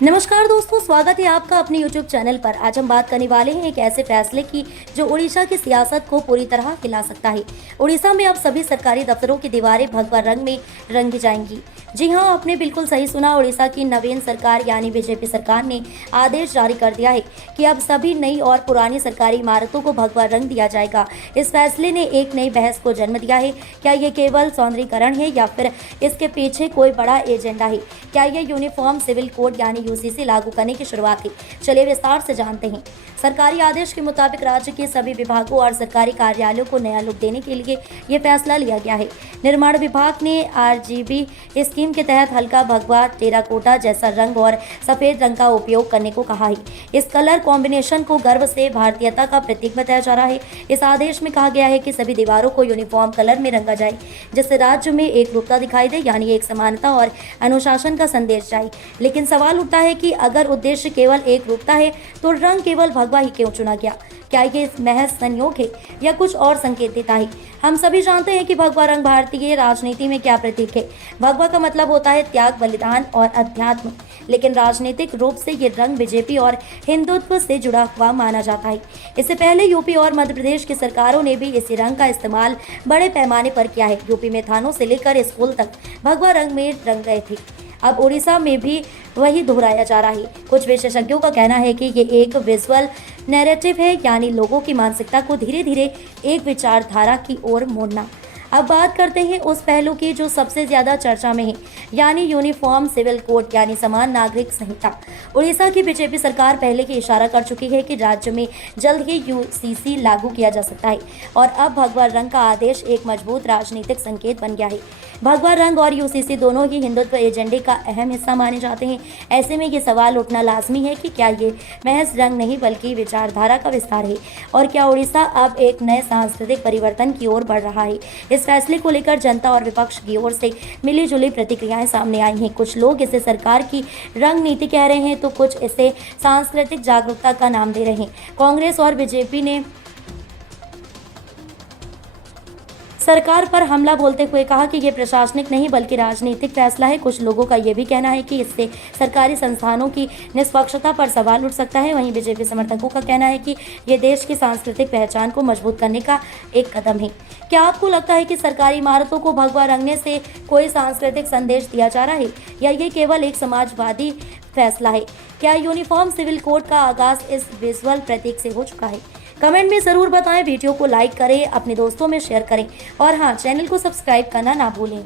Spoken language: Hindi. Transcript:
नमस्कार दोस्तों, स्वागत है आपका अपने YouTube चैनल पर। आज हम बात करने वाले हैं एक ऐसे फैसले की जो उड़ीसा की सियासत को पूरी तरह हिला सकता है। उड़ीसा में अब सभी सरकारी दफ्तरों की दीवारें भगवा रंग में रंगी जाएंगी। जी हां, आपने बिल्कुल सही सुना। उड़ीसा की नवीन सरकार यानी बीजेपी सरकार ने आदेश जारी कर दिया है कि अब सभी नई और पुरानी सरकारी इमारतों को भगवा रंग दिया जाएगा। इस फैसले ने एक नई बहस को जन्म दिया है। क्या ये केवल सौंदर्यीकरण है या फिर इसके पीछे कोई बड़ा एजेंडा है? क्या ये यूनिफॉर्म सिविल कोड यानी यूसीसी लागू करने की शुरुआत है? चलिए विस्तार से जानते हैं। सरकारी आदेश के मुताबिक राज्य के सभी विभागों और सरकारी कार्यालयों को नया लुक देने के लिए ये फैसला लिया गया है। निर्माण विभाग ने आरजीबी स्कीम के तहत हल्का भगवा, टेराकोटा जैसा रंग और सफेद रंग का उपयोग करने को कहा है। इस कलर कॉम्बिनेशन को गर्व से भारतीयता का प्रतीक बताया जा रहा है। इस आदेश में कहा गया है कि सभी दीवारों को यूनिफॉर्म कलर में रंगा जाए, जिससे राज्य में एक रूपता दिखाई दे, यानी एक समानता और अनुशासन का संदेश जाए। लेकिन सवाल उठता है कि अगर उद्देश्य केवल एक रूपता है तो रंग केवल भगवा ही क्यों चुना गया? क्या ये महज संयोग है या कुछ और संकेत देता है? हम सभी जानते हैं कि भगवा रंग भारतीय राजनीति में क्या प्रतीक है। भगवा का मतलब होता है त्याग, बलिदान और अध्यात्म, लेकिन राजनीतिक रूप से ये रंग बीजेपी और हिंदुत्व से जुड़ा हुआ माना जाता है। इससे पहले यूपी और मध्य प्रदेश की सरकारों ने भी इसी रंग का इस्तेमाल बड़े पैमाने पर किया है। यूपी में थानों से लेकर स्कूल तक भगवा रंग में रंग गए थे। अब उड़ीसा में भी वही दोहराया जा रहा है। कुछ विशेषज्ञों का कहना है कि ये एक विजुअल नैरेटिव है, यानी लोगों की मानसिकता को धीरे धीरे एक विचारधारा की ओर मोड़ना। अब बात करते हैं उस पहलू की जो सबसे ज्यादा चर्चा में है, यानी यूनिफॉर्म सिविल कोड यानी समान नागरिक संहिता। उड़ीसा की बीजेपी सरकार पहले ही इशारा कर चुकी है कि राज्य में जल्द ही यूसीसी लागू किया जा सकता है और अब भगवा रंग का आदेश एक मजबूत राजनीतिक संकेत बन गया है। भगवा रंग और यूसीसी दोनों ही हिंदुत्व एजेंडे का अहम हिस्सा माने जाते हैं। ऐसे में ये सवाल उठना लाजमी है कि क्या ये महज रंग नहीं बल्कि विचारधारा का विस्तार है, और क्या उड़ीसा अब एक नए सांस्कृतिक परिवर्तन की ओर बढ़ रहा है? इस फैसले को लेकर जनता और विपक्ष की ओर से मिली जुली प्रतिक्रियाएं सामने आई हैं। कुछ लोग इसे सरकार की रंग नीति कह रहे हैं तो कुछ इसे सांस्कृतिक जागरूकता का नाम दे रहे हैं। कांग्रेस और बीजेपी ने सरकार पर हमला बोलते हुए कहा कि ये प्रशासनिक नहीं बल्कि राजनीतिक फैसला है। कुछ लोगों का ये भी कहना है कि इससे सरकारी संस्थानों की निष्पक्षता पर सवाल उठ सकता है। वहीं बीजेपी समर्थकों का कहना है कि ये देश की सांस्कृतिक पहचान को मजबूत करने का एक कदम है। क्या आपको लगता है कि सरकारी इमारतों को भगवा रंगने से कोई सांस्कृतिक संदेश दिया जा रहा है या ये केवल एक समाजवादी फैसला है? क्या यूनिफॉर्म सिविल कोड का आगाज इस विजुअल प्रतीक से हो चुका है? कमेंट में ज़रूर बताएं। वीडियो को लाइक करें, अपने दोस्तों में शेयर करें और हाँ, चैनल को सब्सक्राइब करना ना भूलें।